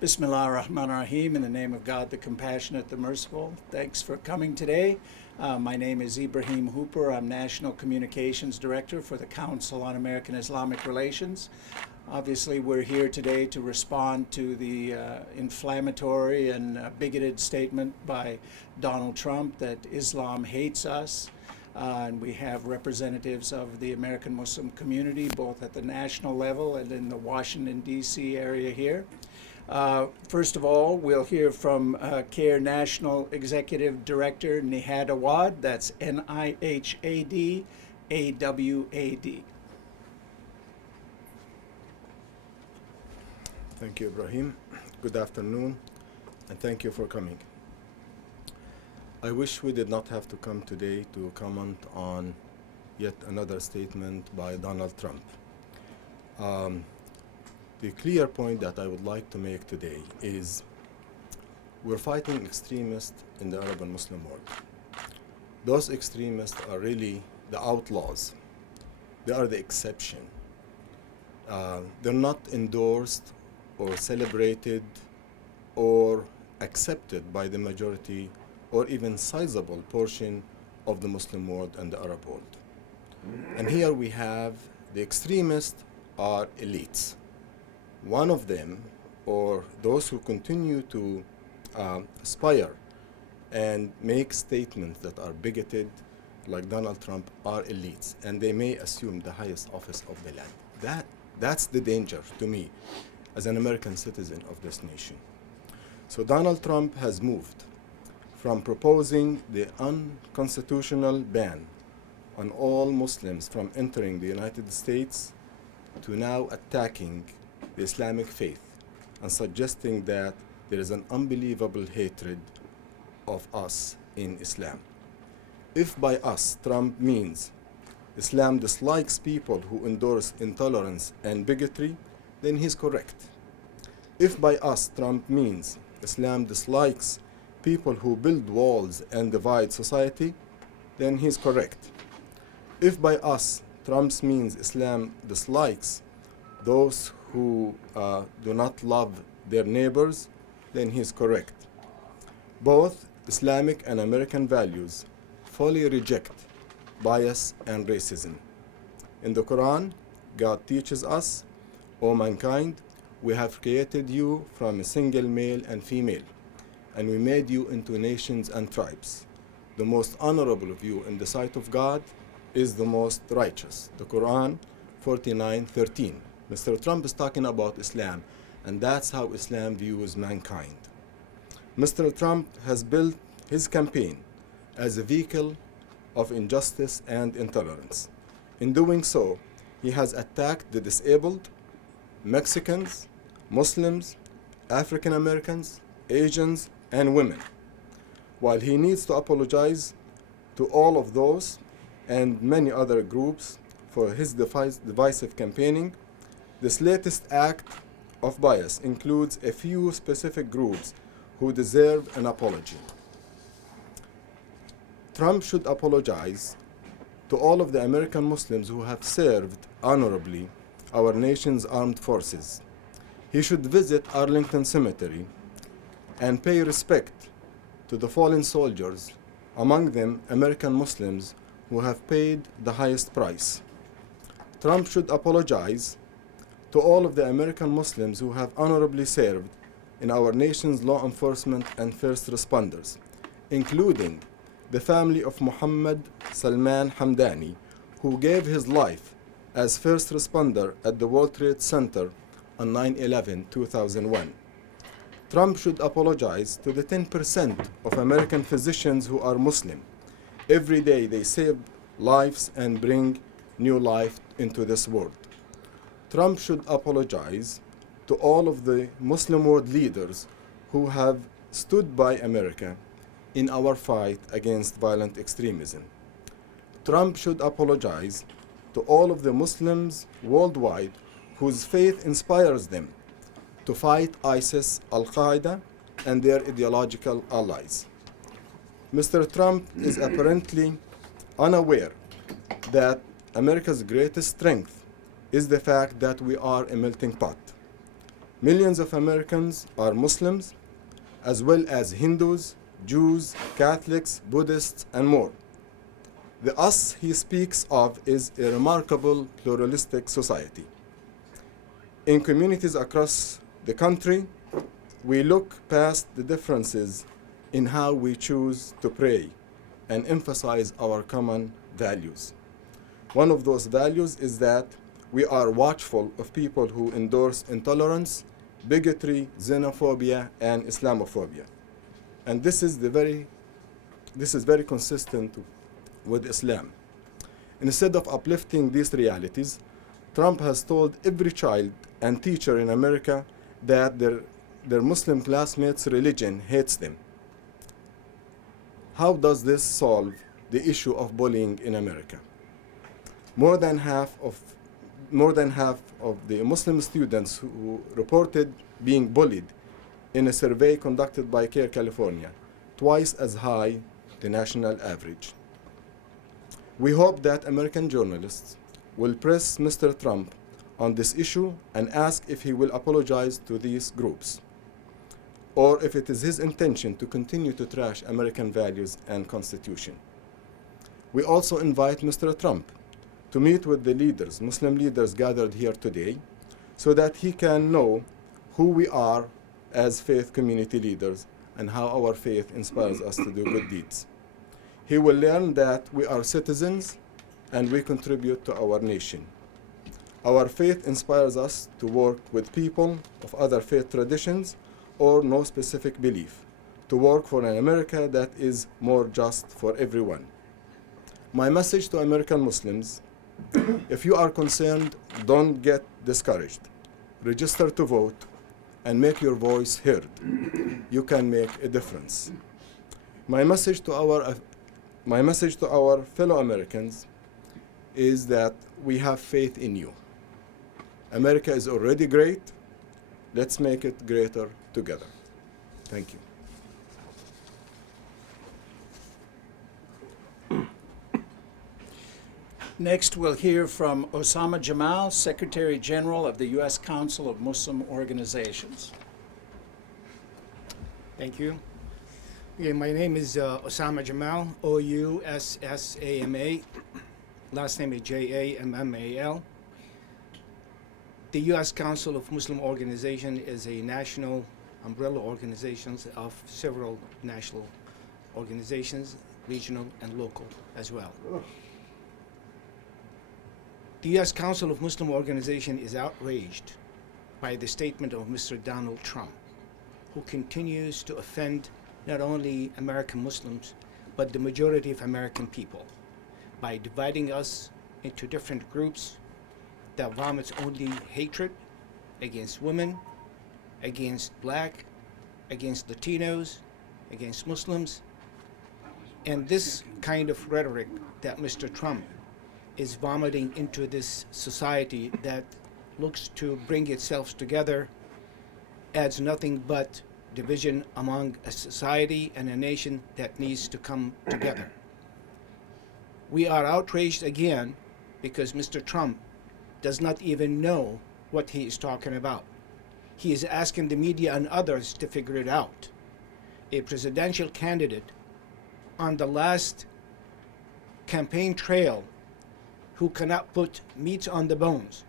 Bismillah ar-Rahman ar-Rahim, in the name of God, the Compassionate, the Merciful. Thanks for coming today. My name is Ibrahim Hooper. I'm National Communications Director for the Council on American-Islamic Relations. Obviously, we're here today to respond to the inflammatory and bigoted statement by Donald Trump that Islam hates us. And we have representatives of the American Muslim community, both at the national level and in the Washington, D.C. area here. First of all, we'll hear from CAIR National Executive Director Nihad Awad. That's Nihad Awad. Thank you, Ibrahim. Good afternoon, and thank you for coming. I wish we did not have to come today to comment on yet another statement by Donald Trump. The clear point that I would like to make today is we're fighting extremists in the Arab and Muslim world. Those extremists are really the outlaws. They are the exception. They're not endorsed or celebrated or accepted by the majority or even sizable portion of the Muslim world and the Arab world. And here we have the extremists are elites. One of them, or those who continue to aspire and make statements that are bigoted, like Donald Trump, are elites, and they may assume the highest office of the land. That's the danger to me as an American citizen of this nation. So Donald Trump has moved from proposing the unconstitutional ban on all Muslims from entering the United States to now attacking the Islamic faith and suggesting that there is an unbelievable hatred of us in Islam. If by us Trump means Islam dislikes people who endorse intolerance and bigotry, then he's correct. If by us Trump means Islam dislikes people who build walls and divide society, then he's correct. If by us Trump means Islam dislikes those who do not love their neighbors, then he's correct. Both Islamic and American values fully reject bias and racism. In the Quran, God teaches us, O mankind, we have created you from a single male and female, and we made you into nations and tribes. The most honorable of you in the sight of God is the most righteous. The Quran 49:13. Mr. Trump is talking about Islam, and that's how Islam views mankind. Mr. Trump has built his campaign as a vehicle of injustice and intolerance. In doing so, he has attacked the disabled, Mexicans, Muslims, African Americans, Asians, and women. While he needs to apologize to all of those and many other groups for his divisive campaigning, this latest act of bias includes a few specific groups who deserve an apology. Trump should apologize to all of the American Muslims who have served honorably our nation's armed forces. He should visit Arlington Cemetery and pay respect to the fallen soldiers, among them American Muslims who have paid the highest price. Trump should apologize to all of the American Muslims who have honorably served in our nation's law enforcement and first responders, including the family of Muhammad Salman Hamdani, who gave his life as first responder at the World Trade Center on 9/11/2001. Trump should apologize to the 10% of American physicians who are Muslim. Every day they save lives and bring new life into this world. Trump should apologize to all of the Muslim world leaders who have stood by America in our fight against violent extremism. Trump should apologize to all of the Muslims worldwide whose faith inspires them to fight ISIS, Al-Qaeda, and their ideological allies. Mr. Trump is apparently unaware that America's greatest strength is the fact that we are a melting pot. Millions of Americans are Muslims, as well as Hindus, Jews, Catholics, Buddhists, and more. The us he speaks of is a remarkable pluralistic society. In communities across the country, we look past the differences in how we choose to pray and emphasize our common values. One of those values is that we are watchful of people who endorse intolerance, bigotry, xenophobia, and Islamophobia. And this is very consistent with Islam. Instead of uplifting these realities, Trump has told every child and teacher in America that their Muslim classmates' religion hates them. How does this solve the issue of bullying in America? More than half of the Muslim students who reported being bullied in a survey conducted by CAIR California, twice as high the national average. We hope that American journalists will press Mr. Trump on this issue and ask if he will apologize to these groups, or if it is his intention to continue to trash American values and Constitution. We also invite Mr. Trump to meet with the leaders, Muslim leaders gathered here today, so that he can know who we are as faith community leaders and how our faith inspires us to do good deeds. He will learn that we are citizens and we contribute to our nation. Our faith inspires us to work with people of other faith traditions or no specific belief, to work for an America that is more just for everyone. My message to American Muslims: if you are concerned, don't get discouraged. Register to vote and make your voice heard. You can make a difference. My message to our fellow Americans is that we have faith in you. America is already great. Let's make it greater together. Thank you. Next, we'll hear from Osama Jamal, Secretary General of the U.S. Council of Muslim Organizations. Thank you. Okay, my name is Osama Jamal, O-U-S-S-A-M-A. Last name is J-A-M-M-A-L. The U.S. Council of Muslim Organizations is a national umbrella organization of several national organizations, regional and local as well. The U.S. Council of Muslim Organizations is outraged by the statement of Mr. Donald Trump, who continues to offend not only American Muslims, but the majority of American people by dividing us into different groups that vomits only hatred against women, against black, against Latinos, against Muslims. And this kind of rhetoric that Mr. Trump is vomiting into this society that looks to bring itself together adds nothing but division among a society and a nation that needs to come together. We are outraged again because Mr. Trump does not even know what he is talking about. He is asking the media and others to figure it out. A presidential candidate on the last campaign trail who cannot put meat on the bones.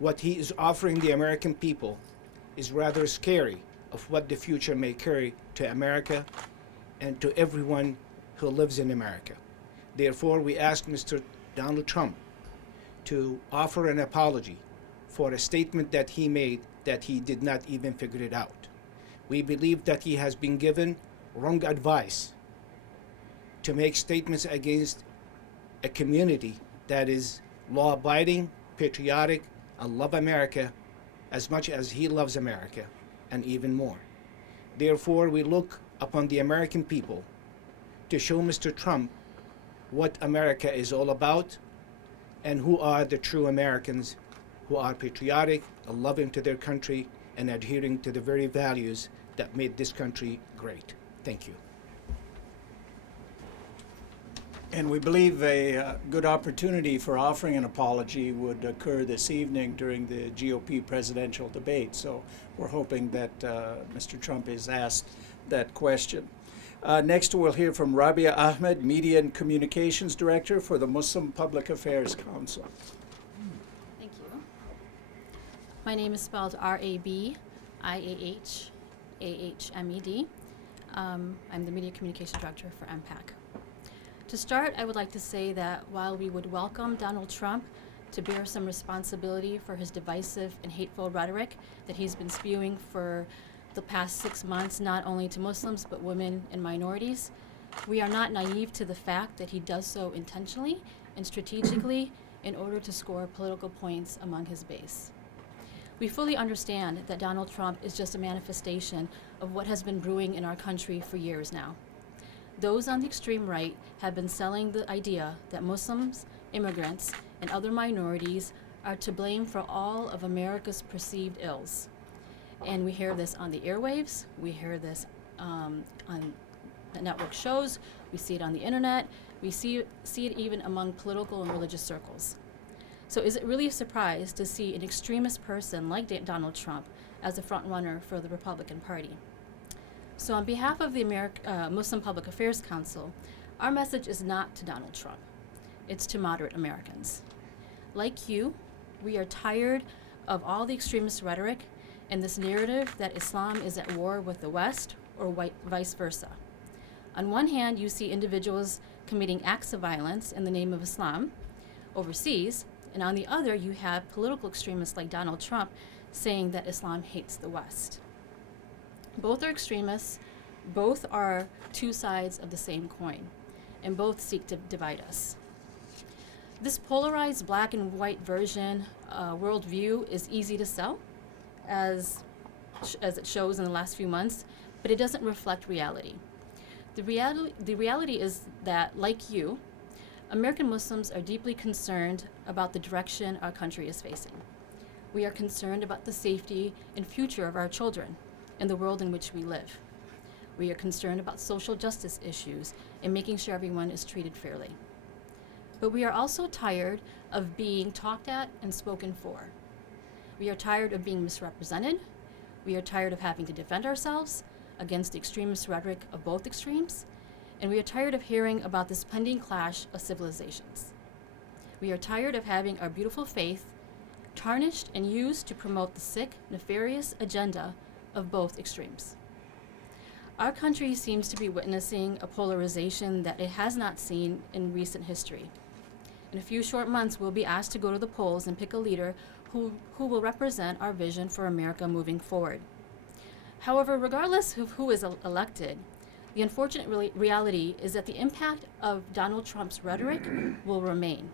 What he is offering the American people is rather scary of what the future may carry to America and to everyone who lives in America. Therefore, we ask Mr. Donald Trump to offer an apology for a statement that he made that he did not even figure it out. We believe that he has been given wrong advice to make statements against a community that is law-abiding, patriotic, and love America as much as he loves America, and even more. Therefore, we look upon the American people to show Mr. Trump what America is all about and who are the true Americans who are patriotic and loving to their country and adhering to the very values that made this country great. Thank you. And we believe a good opportunity for offering an apology would occur this evening during the GOP presidential debate. So we're hoping that Mr. Trump is asked that question. Next, we'll hear from Rabia Ahmed, Media and Communications Director for the Muslim Public Affairs Council. Thank you. My name is spelled Rabiahahmed. I'm the Media Communications Director for MPAC. To start, I would like to say that while we would welcome Donald Trump to bear some responsibility for his divisive and hateful rhetoric that he's been spewing for the past 6 months, not only to Muslims but women and minorities, we are not naive to the fact that he does so intentionally and strategically in order to score political points among his base. We fully understand that Donald Trump is just a manifestation of what has been brewing in our country for years now. Those on the extreme right have been selling the idea that Muslims, immigrants, and other minorities are to blame for all of America's perceived ills. And we hear this on the airwaves, we hear this on the network shows, we see it on the internet, we see it even among political and religious circles. So is it really a surprise to see an extremist person like Donald Trump as a front runner for the Republican Party? So on behalf of the Muslim Public Affairs Council, our message is not to Donald Trump. It's to moderate Americans. Like you, we are tired of all the extremist rhetoric and this narrative that Islam is at war with the West or vice versa. On one hand, you see individuals committing acts of violence in the name of Islam overseas, and on the other, you have political extremists like Donald Trump saying that Islam hates the West. Both are extremists, both are two sides of the same coin, and both seek to divide us. This polarized black and white version worldview is easy to sell, as it shows in the last few months, but it doesn't reflect reality. The reality is that, like you, American Muslims are deeply concerned about the direction our country is facing. We are concerned about the safety and future of our children and the world in which we live. We are concerned about social justice issues and making sure everyone is treated fairly. But we are also tired of being talked at and spoken for. We are tired of being misrepresented. We are tired of having to defend ourselves against the extremist rhetoric of both extremes. And we are tired of hearing about this pending clash of civilizations. We are tired of having our beautiful faith tarnished and used to promote the sick, nefarious agenda of both extremes. Our country seems to be witnessing a polarization that it has not seen in recent history. In a few short months, we'll be asked to go to the polls and pick a leader who will represent our vision for America moving forward. However, regardless of who is elected, the unfortunate reality is that the impact of Donald Trump's rhetoric will remain.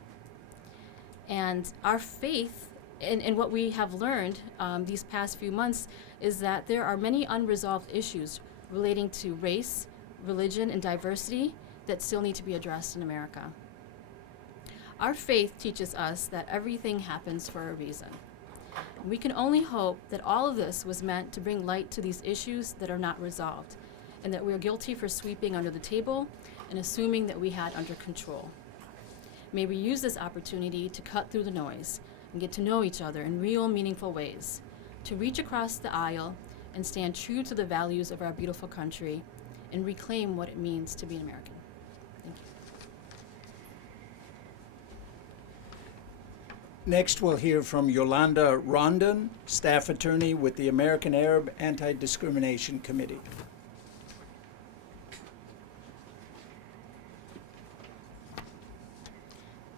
And our faith in what we have learned these past few months is that there are many unresolved issues relating to race, religion, and diversity that still need to be addressed in America. Our faith teaches us that everything happens for a reason. We can only hope that all of this was meant to bring light to these issues that are not resolved, and that we are guilty for sweeping under the table and assuming that we had under control. May we use this opportunity to cut through the noise and get to know each other in real, meaningful ways, to reach across the aisle and stand true to the values of our beautiful country and reclaim what it means to be an American. Thank you. Next, we'll hear from Yolanda Rondon, staff attorney with the American Arab Anti-Discrimination Committee.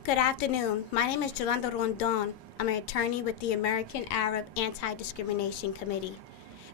Good afternoon. My name is Yolanda Rondon. I'm an attorney with the American Arab Anti-Discrimination Committee.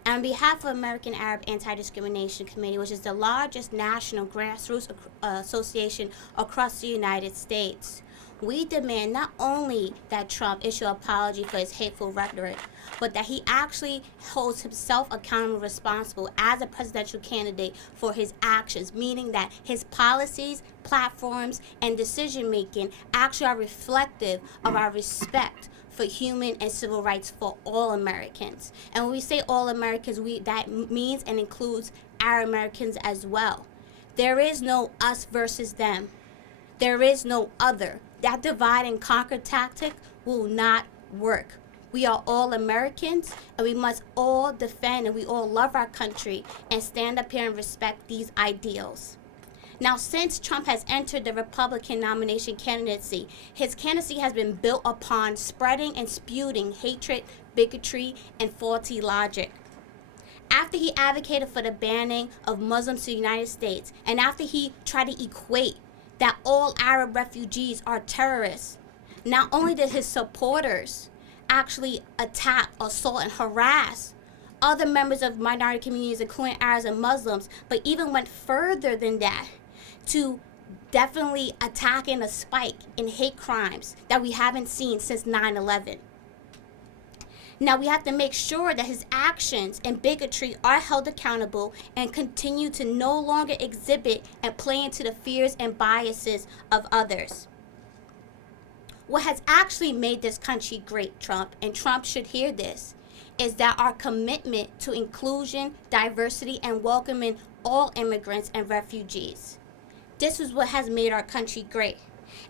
And on behalf of American Arab Anti-Discrimination Committee, which is the largest national grassroots association across the United States, we demand not only that Trump issue an apology for his hateful rhetoric, but that he actually holds himself accountable and responsible as a presidential candidate for his actions, meaning that his policies, platforms, and decision-making actually are reflective of our respect for human and civil rights for all Americans. And when we say all Americans, that means and includes Arab Americans as well. There is no us versus them. There is no other. That divide and conquer tactic will not work. We are all Americans, and we must all defend and we all love our country and stand up here and respect these ideals. Now, since Trump has entered the Republican nomination candidacy, his candidacy has been built upon spreading and spewing hatred, bigotry, and faulty logic. After he advocated for the banning of Muslims to the United States, and after he tried to equate that all Arab refugees are terrorists, not only did his supporters actually attack, assault, and harass other members of minority communities, including Arabs and Muslims, but even went further than that to definitely attacking a spike in hate crimes that we haven't seen since 9/11. Now we have to make sure that his actions and bigotry are held accountable and continue to no longer exhibit and play into the fears and biases of others. What has actually made this country great, Trump, and Trump should hear this, is that our commitment to inclusion, diversity, and welcoming all immigrants and refugees. This is what has made our country great.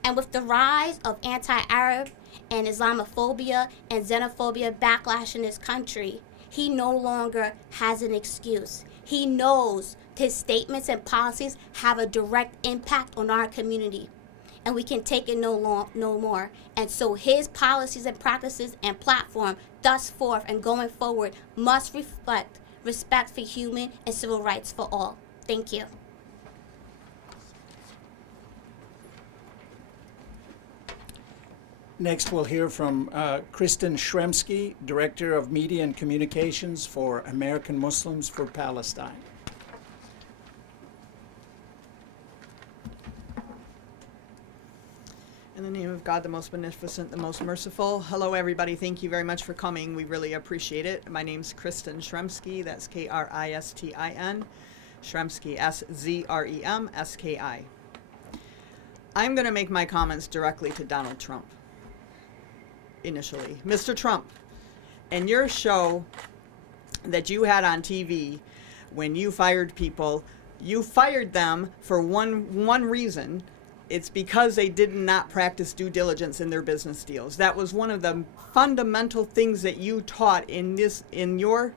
And with the rise of anti-Arab and Islamophobia and xenophobia backlash in this country, he no longer has an excuse. He knows his statements and policies have a direct impact on our community, and we can take it no more. And so his policies and practices and platform thus forth and going forward must reflect respect for human and civil rights for all. Thank you. Next, we'll hear from Kristen Shremsky, Director of Media and Communications for American Muslims for Palestine. In the name of God, the most beneficent, the most merciful. Hello, everybody. Thank you very much for coming. We really appreciate it. My name's Kristen Shremsky. That's Kristin. Shremsky, Szremski. I'm going to make my comments directly to Donald Trump. Initially, Mr. Trump, in your show that you had on TV when you fired people, you fired them for one reason. It's because they did not practice due diligence in their business deals. That was one of the fundamental things that you taught in your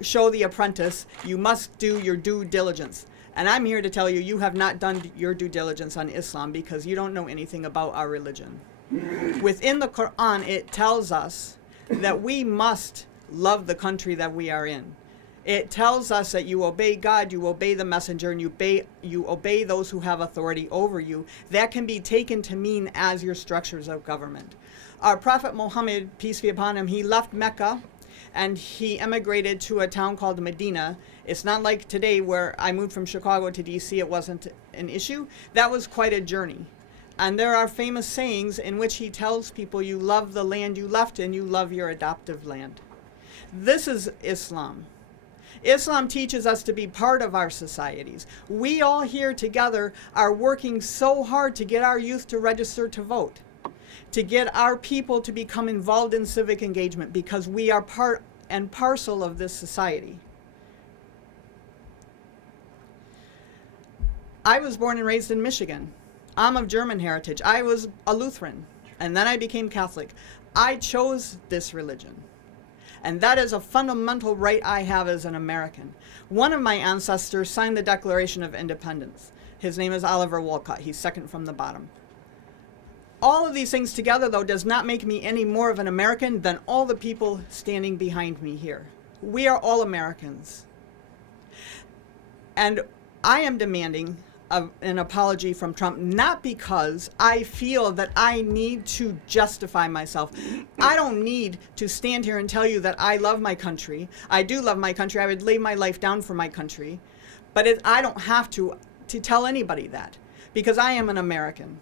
show, The Apprentice. You must do your due diligence. And I'm here to tell you, you have not done your due diligence on Islam because you don't know anything about our religion. Within the Quran, it tells us that we must love the country that we are in. It tells us that you obey God, you obey the messenger, and you obey those who have authority over you. That can be taken to mean as your structures of government. Our Prophet Muhammad, peace be upon him, he left Mecca and he emigrated to a town called Medina. It's not like today where I moved from Chicago to DC, it wasn't an issue. That was quite a journey. And there are famous sayings in which he tells people, you love the land you left and you love your adoptive land. This is Islam. Islam teaches us to be part of our societies. We all here together are working so hard to get our youth to register to vote, to get our people to become involved in civic engagement, because we are part and parcel of this society. I was born and raised in Michigan. I'm of German heritage. I was a Lutheran, and then I became Catholic. I chose this religion. And that is a fundamental right I have as an American. One of my ancestors signed the Declaration of Independence. His name is Oliver Wolcott. He's second from the bottom. All of these things together, though, does not make me any more of an American than all the people standing behind me here. We are all Americans. And I am demanding an apology from Trump, not because I feel that I need to justify myself. I don't need to stand here and tell you that I love my country. I do love my country. I would lay my life down for my country. But I don't have to tell anybody that, because I am an American.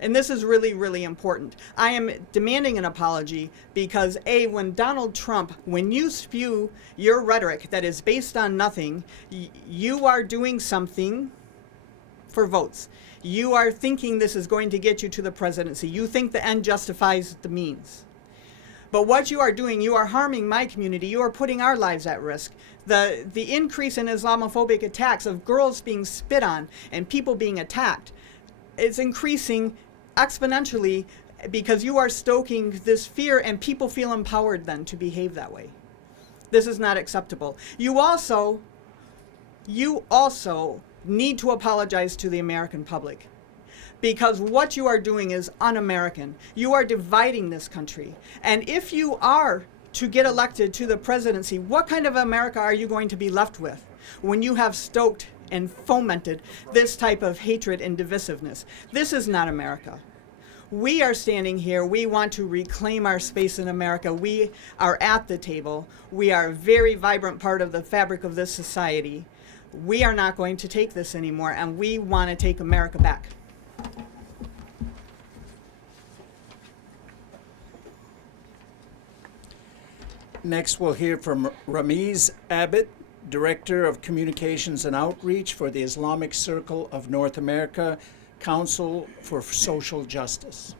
And this is really, really important. I am demanding an apology because, A, when Donald Trump, when you spew your rhetoric that is based on nothing, you are doing something for votes. You are thinking this is going to get you to the presidency. You think the end justifies the means. But what you are doing, you are harming my community. You are putting our lives at risk. The increase in Islamophobic attacks of girls being spit on and people being attacked is increasing exponentially because you are stoking this fear and people feel empowered then to behave that way. This is not acceptable. You also need to apologize to the American public, because what you are doing is un-American. You are dividing this country. And if you are to get elected to the presidency, what kind of America are you going to be left with when you have stoked and fomented this type of hatred and divisiveness? This is not America. We are standing here. We want to reclaim our space in America. We are at the table. We are a very vibrant part of the fabric of this society. We are not going to take this anymore, and we want to take America back. Next, we'll hear from Ramiz Abbott, Director of Communications and Outreach for the Islamic Circle of North America, Council for Social Justice.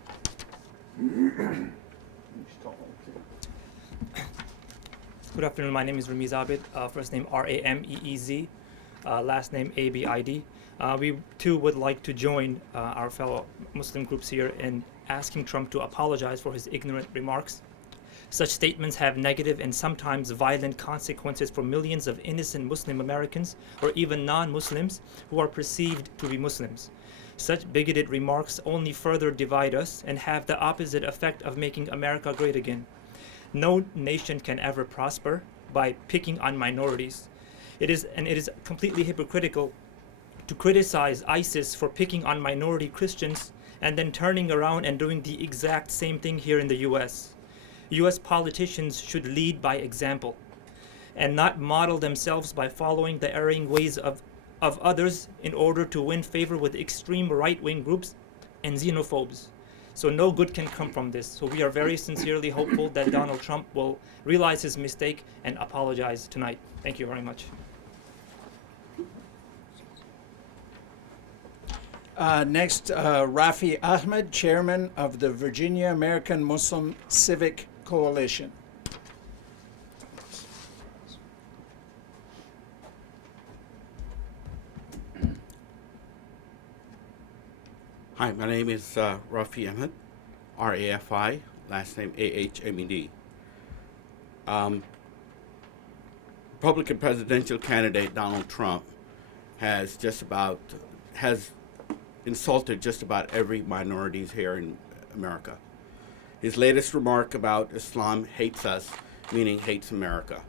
Good afternoon. My name is Ramiz Abid. First name Rameez, last name Abid. We too would like to join our fellow Muslim groups here in asking Trump to apologize for his ignorant remarks. Such statements have negative and sometimes violent consequences for millions of innocent Muslim Americans or even non-Muslims who are perceived to be Muslims. Such bigoted remarks only further divide us and have the opposite effect of making America great again. No nation can ever prosper by picking on minorities. It is completely hypocritical to criticize ISIS for picking on minority Christians and then turning around and doing the exact same thing here in the US. US politicians should lead by example and not model themselves by following the erring ways of others in order to win favor with extreme right-wing groups and xenophobes. So no good can come from this. So we are very sincerely hopeful that Donald Trump will realize his mistake and apologize tonight. Thank you very much. Next, Rafi Ahmed, Chairman of the Virginia American Muslim Civic Coalition. Hi, my name is Rafi Ahmed, R-A-F-I, last name A-H-M-E-D. Republican presidential candidate Donald Trump has insulted just about every minority here in America. His latest remark about Islam hates us, meaning hates America.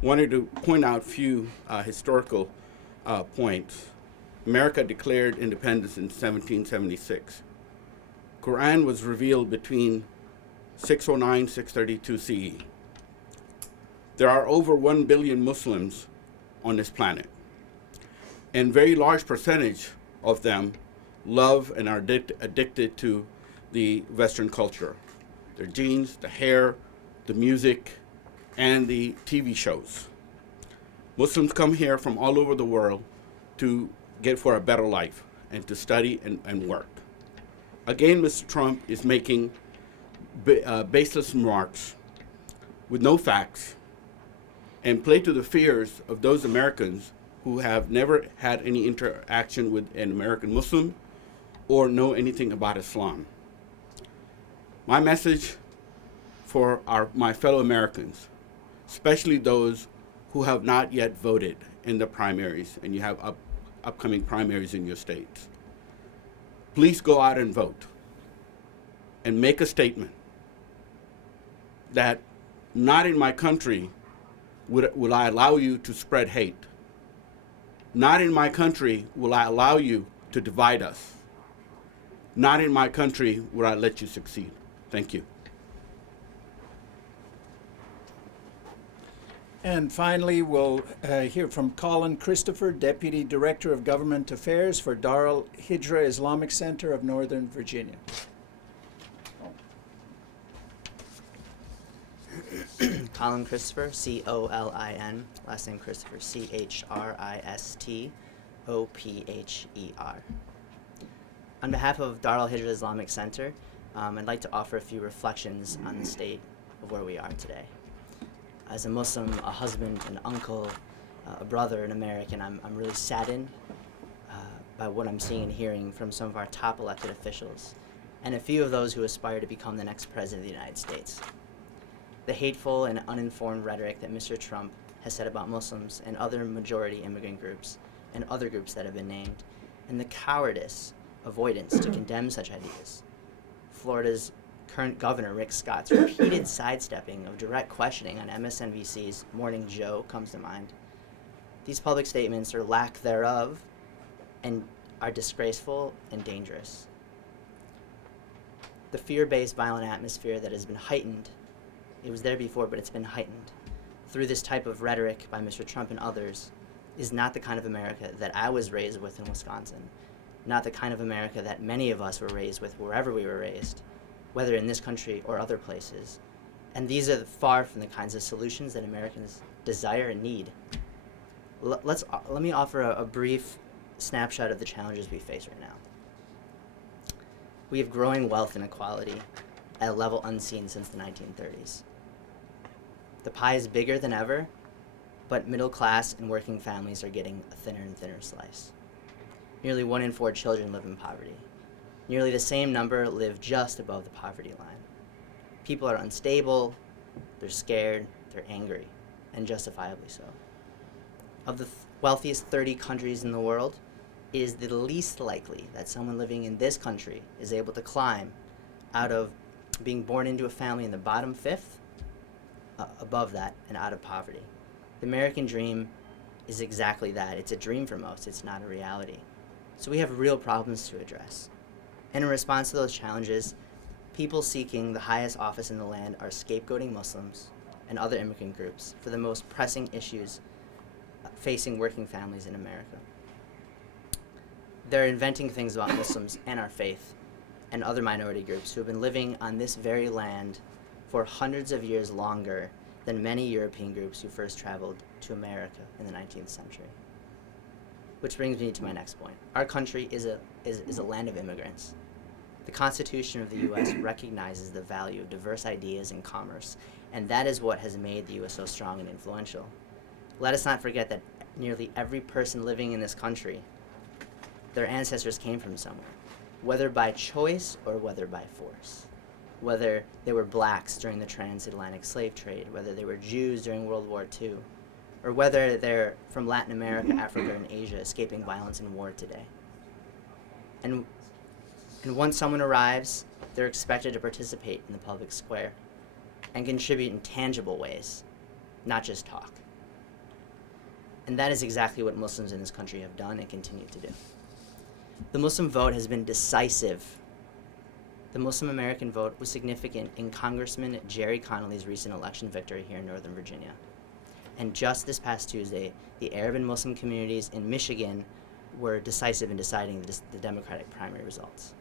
Wanted to point out a few historical points. America declared independence in 1776. Quran was revealed between 609 632 CE. There are over 1 billion Muslims on this planet, and very large percentage of them love and are addicted to the Western culture. Their jeans, the hair, the music, and the TV shows. Muslims come here from all over the world to get for a better life and to study and work. Again, Mr. Trump is making baseless remarks with no facts and play to the fears of those Americans who have never had any interaction with an American Muslim or know anything about Islam. My message for my fellow Americans, especially those who have not yet voted in the primaries, and you have upcoming primaries in your states, please go out and vote and make a statement that not in my country will I allow you to spread hate. Not in my country will I allow you to divide us. Not in my country will I let you succeed. Thank you. And finally, we'll hear from Colin Christopher, Deputy Director of Government Affairs for Dar al-Hijra Islamic Center of Northern Virginia. Colin Christopher, C-O-L-I-N, last name Christopher, C-H-R-I-S-T-O-P-H-E-R. On behalf of Dar al-Hijra Islamic Center, I'd like to offer a few reflections on the state of where we are today. As a Muslim, a husband, an uncle, a brother, an American, I'm really saddened by what I'm seeing and hearing from some of our top elected officials, and a few of those who aspire to become the next president of the United States. The hateful and uninformed rhetoric that Mr. Trump has said about Muslims and other majority immigrant groups and other groups that have been named, and the cowardice, avoidance to condemn such ideas. Florida's current governor, Rick Scott's repeated sidestepping of direct questioning on MSNBC's Morning Joe comes to mind. These public statements, or lack thereof, and are disgraceful and dangerous. The fear-based violent atmosphere that has been heightened, it was there before, but it's been heightened through this type of rhetoric by Mr. Trump and others, is not the kind of America that I was raised with in Wisconsin, not the kind of America that many of us were raised with wherever we were raised, whether in this country or other places. And these are far from the kinds of solutions that Americans desire and need. Let me offer a brief snapshot of the challenges we face right now. We have growing wealth inequality at a level unseen since the 1930s. The pie is bigger than ever, but middle class and working families are getting a thinner and thinner slice. Nearly 1 in 4 children live in poverty. Nearly the same number live just above the poverty line. People are unstable, they're scared, they're angry, and justifiably so. Of the wealthiest 30 countries in the world, it is the least likely that someone living in this country is able to climb out of being born into a family in the bottom fifth, above that, and out of poverty. The American dream is exactly that. It's a dream for most. It's not a reality. So we have real problems to address. And in response to those challenges, people seeking the highest office in the land are scapegoating Muslims and other immigrant groups for the most pressing issues facing working families in America. They're inventing things about Muslims and our faith and other minority groups who have been living on this very land for hundreds of years longer than many European groups who first traveled to America in the 19th century. Which brings me to my next point. Our country is a land of immigrants. The Constitution of the U.S. recognizes the value of diverse ideas in commerce, and that is what has made the U.S. so strong and influential. Let us not forget that nearly every person living in this country, their ancestors came from somewhere, whether by choice or whether by force. Whether they were blacks during the transatlantic slave trade, whether they were Jews during World War II, or whether they're from Latin America, Africa, and Asia escaping violence and war today. And once someone arrives, they're expected to participate in the public square and contribute in tangible ways, not just talk. And that is exactly what Muslims in this country have done and continue to do. The Muslim vote has been decisive. The Muslim American vote was significant in Congressman Jerry Connolly's recent election victory here in Northern Virginia. And just this past Tuesday, the Arab and Muslim communities in Michigan were decisive in deciding the Democratic primary results.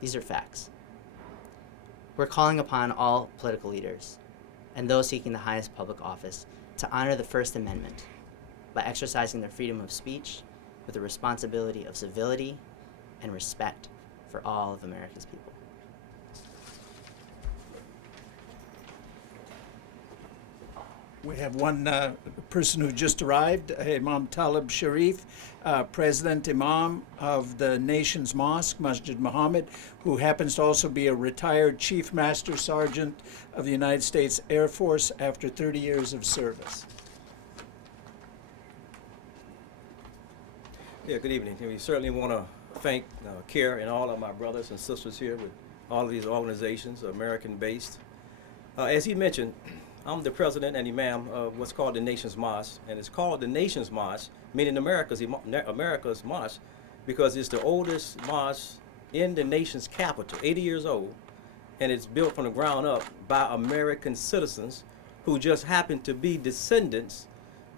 These are facts. We're calling upon all political leaders and those seeking the highest public office to honor the First Amendment by exercising their freedom of speech with the responsibility of civility and respect for all of America's people. We have one person who just arrived, Imam Talib Sharif, President Imam of the nation's mosque, Masjid Muhammad, who happens to also be a retired Chief Master Sergeant of the United States Air Force after 30 years of service. Yeah, good evening. We certainly want to thank CAIR and all of my brothers and sisters here with all of these organizations, American-based. As he mentioned, I'm the president and imam of what's called the Nation's Mosque, and it's called the Nation's Mosque, meaning America's mosque, because it's the oldest mosque in the nation's capital, 80 years old, and it's built from the ground up by American citizens who just happen to be descendants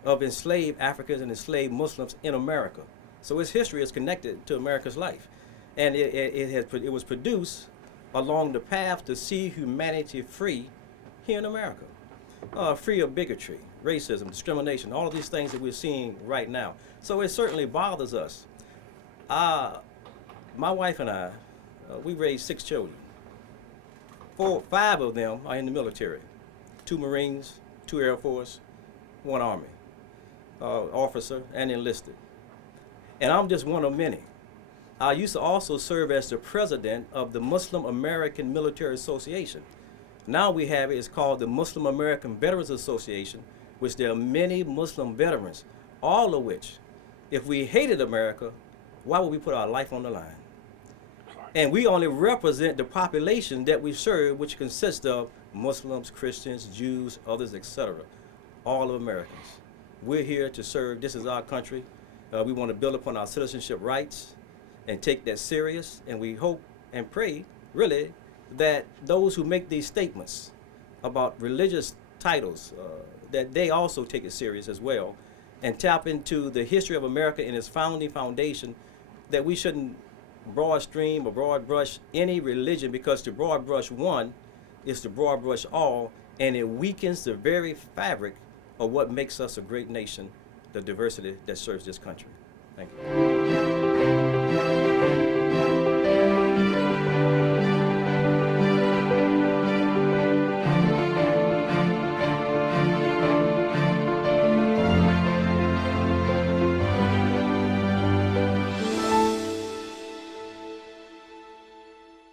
of enslaved Africans and enslaved Muslims in America. So its history is connected to America's life, and it was produced along the path to see humanity free here in America. Free of bigotry, racism, discrimination, all of these things that we're seeing right now. So it certainly bothers us. My wife and I, we raised 6 children. 5 of them are in the military. 2 Marines, 2 Air Force, 1 Army. officer and enlisted. And I'm just one of many. I used to also serve as the president of the Muslim American Military Association. Now we have it, it's called the Muslim American Veterans Association, which there are many Muslim veterans, all of which, if we hated America, why would we put our life on the line? And we only represent the population that we serve, which consists of Muslims, Christians, Jews, others, etc. All of Americans. We're here to serve. This is our country. We want to build upon our citizenship rights and take that serious. And we hope and pray, really, that those who make these statements about religious titles, that they also take it serious as well and tap into the history of America and its founding foundation, that we shouldn't broad stream or broad brush any religion, because to broad brush one is to broad brush all, and it weakens the very fabric of what makes us a great nation, the diversity that serves this country. Thank you.